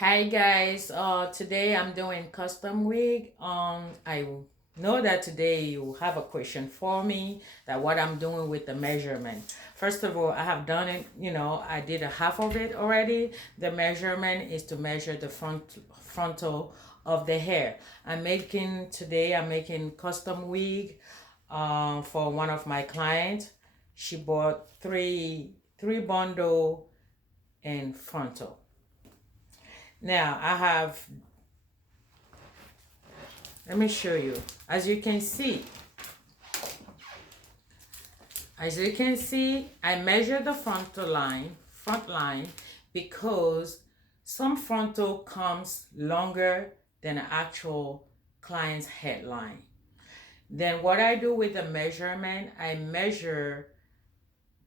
Hi guys, today I'm doing custom wig. I know that today you have a question for me that what I'm doing with the measurement. First of all, I have done it, I did a half of it already. The measurement is to measure the frontal of the hair. I'm making custom wig for one of my clients. She bought three bundle in frontal. Now I have, let me show you. As you can see, I measure the front line, because some frontal comes longer than the actual client's headline. Then what I do with the measurement, I measure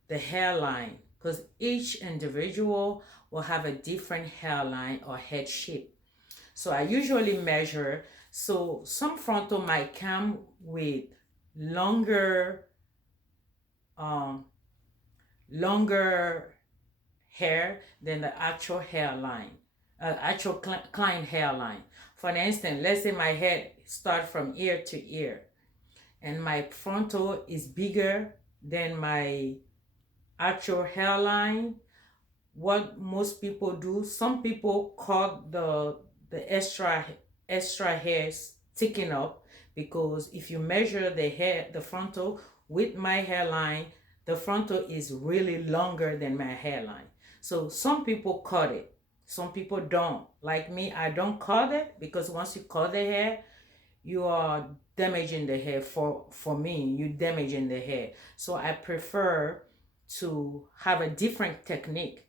the hairline, because each individual will have a different hairline or head shape. So I usually measure. So some frontal might come with longer, um, longer hair than the actual hairline, client hairline. For instance, let's say my head start from ear to ear, and my frontal is bigger than my actual hairline. What most people do, some people cut the extra hairs sticking up, because if you measure the frontal with my hairline, the frontal is really longer than my hairline. So some people cut it, some people don't. Like me, I don't cut it, because once you cut the hair, you are damaging the hair. For me, you damaging the hair. So I prefer to have a different technique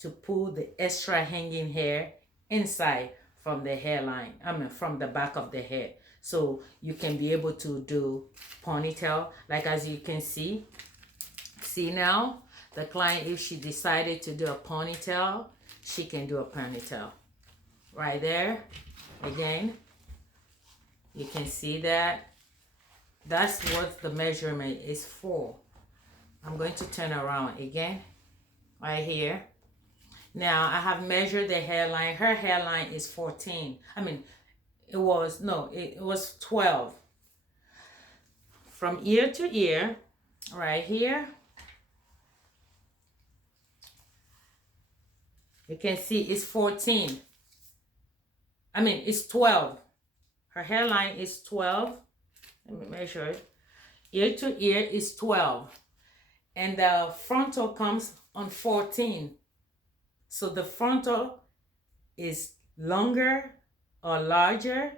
to pull the extra hanging hair inside from the hairline, from the back of the hair. So you can be able to do ponytail. Like as you can see now, the client, if she decided to do a ponytail, she can do a ponytail. Right there, again, you can see that. That's what the measurement is for. I'm going to turn around again, right here. Now I have measured the hairline. Her hairline is 14. It was 12. From ear to ear, right here, you can see it's 14. It's 12. Her hairline is 12. Let me measure it. Ear to ear is 12. And the frontal comes on 14. So the frontal is longer or larger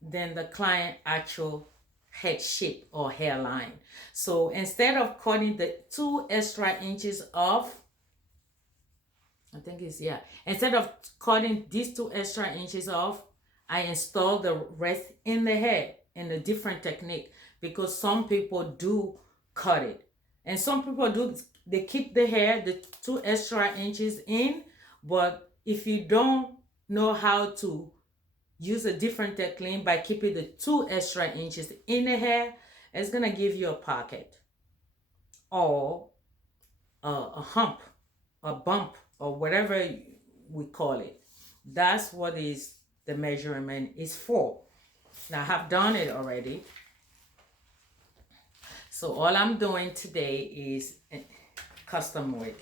than the client actual head shape or hairline. So instead of cutting the 2 extra inches off, instead of cutting these 2 extra inches off, I install the rest in the head in a different technique, because some people do cut it, and some people do, they keep the hair, the 2 extra inches in. But if you don't know how to use a different technique by keeping the 2 extra inches in the hair, it's gonna give you a pocket, or a hump, a bump, or whatever we call it. That's what is the measurement is for. Now I have done it already. So all I'm doing today is custom wig.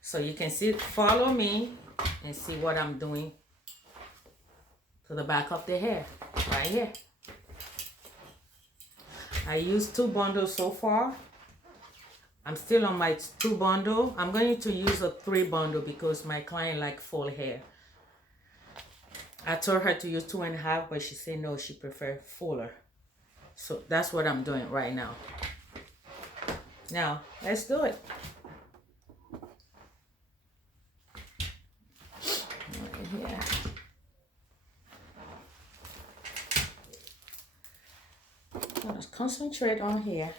So you can see, follow me and see what I'm doing to the back of the hair, right here. I used 2 bundles so far. I'm still on my 2 bundle. I'm going to use a 3 bundle because my client like full hair. I told her to use 2.5, but she said no, she prefer fuller. So that's what I'm doing right now. Now, let's do it. Right here. Let's concentrate on here.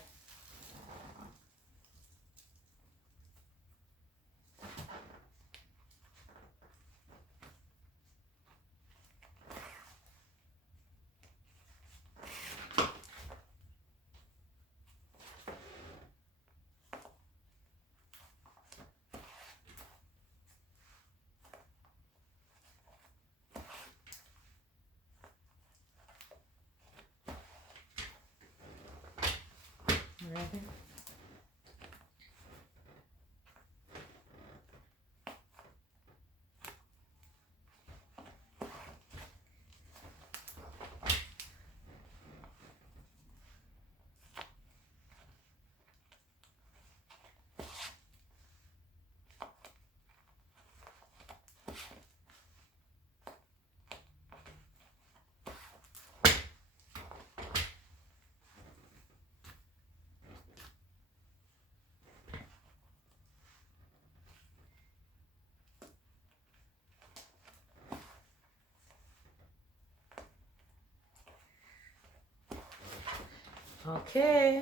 Okay.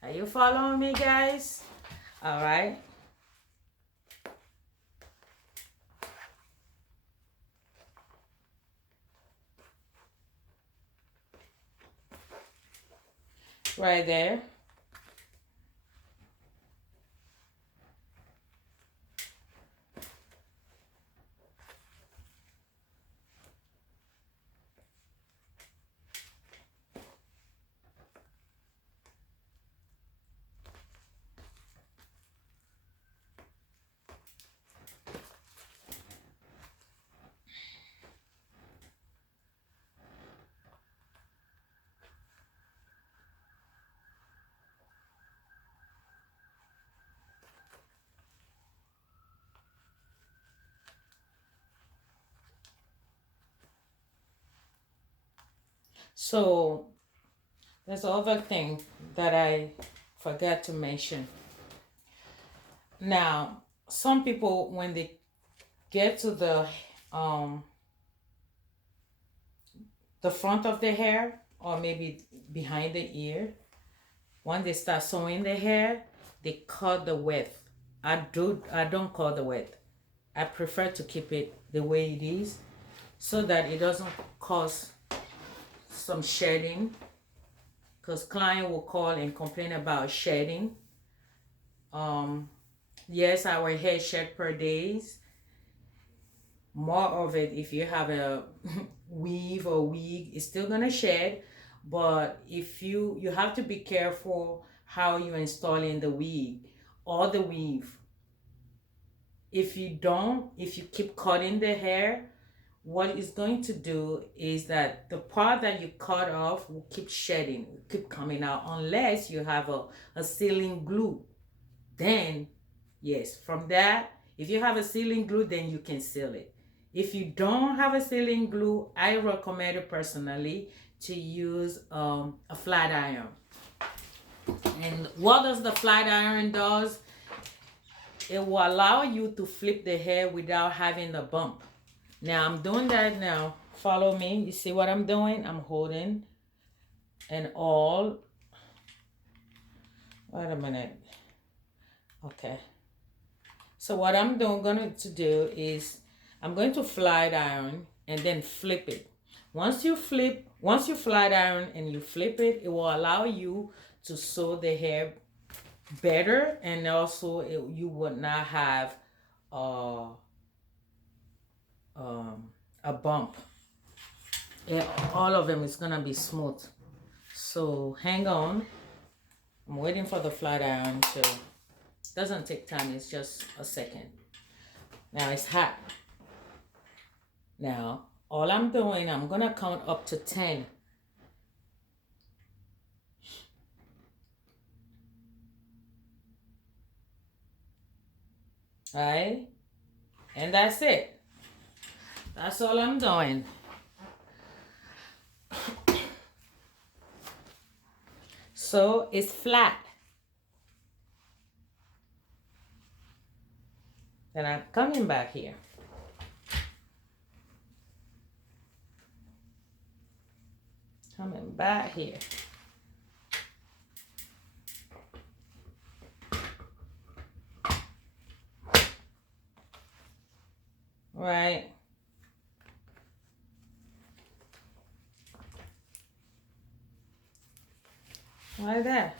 Are you following me, guys? All right. Right there. So there's other thing that I forgot to mention. Now, some people when they get to um the front of the hair or maybe behind the ear, when they start sewing the hair, they cut the width. I don't cut the width. I prefer to keep it the way it is so that it doesn't cause some shedding, because client will call and complain about shedding. um yes, our hair shed per days, more of it if you have a weave or wig it's still gonna shed. But if you have to be careful how you installing the wig or the weave. If you keep cutting the hair, what it's going to do is that the part that you cut off will keep shedding, will keep coming out, unless you have a sealing glue. Then yes, from that, if you have a sealing glue, then you can seal it. If you don't have a sealing glue, I recommend it personally to use a flat iron. And what does the flat iron does? It will allow you to flip the hair without having the bump. Now I'm doing that now. Follow me. You see what I'm doing? I'm holding and all. Wait a minute. Okay. So what I'm going to do is I'm going to flat iron and then flip it. Once you flat iron and you flip it, it will allow you to sew the hair better, and also you would not have uh, a bump. All of them is gonna be smooth. So hang on. I'm waiting for the flat iron to. Doesn't take time. It's just a second. Now it's hot. Now all I'm doing, I'm gonna count up to 10. All right, and that's it. That's all I'm doing. So it's flat. Then I'm coming back here. Coming back here. Right. Like that.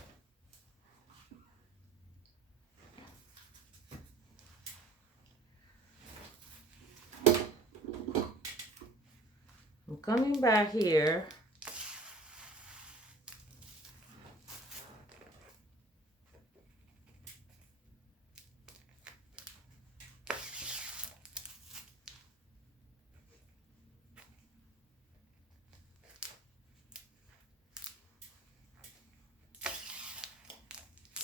I'm coming back here.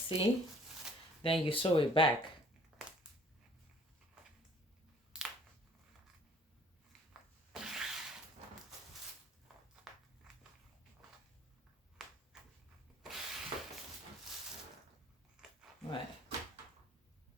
See? Then you sew it back.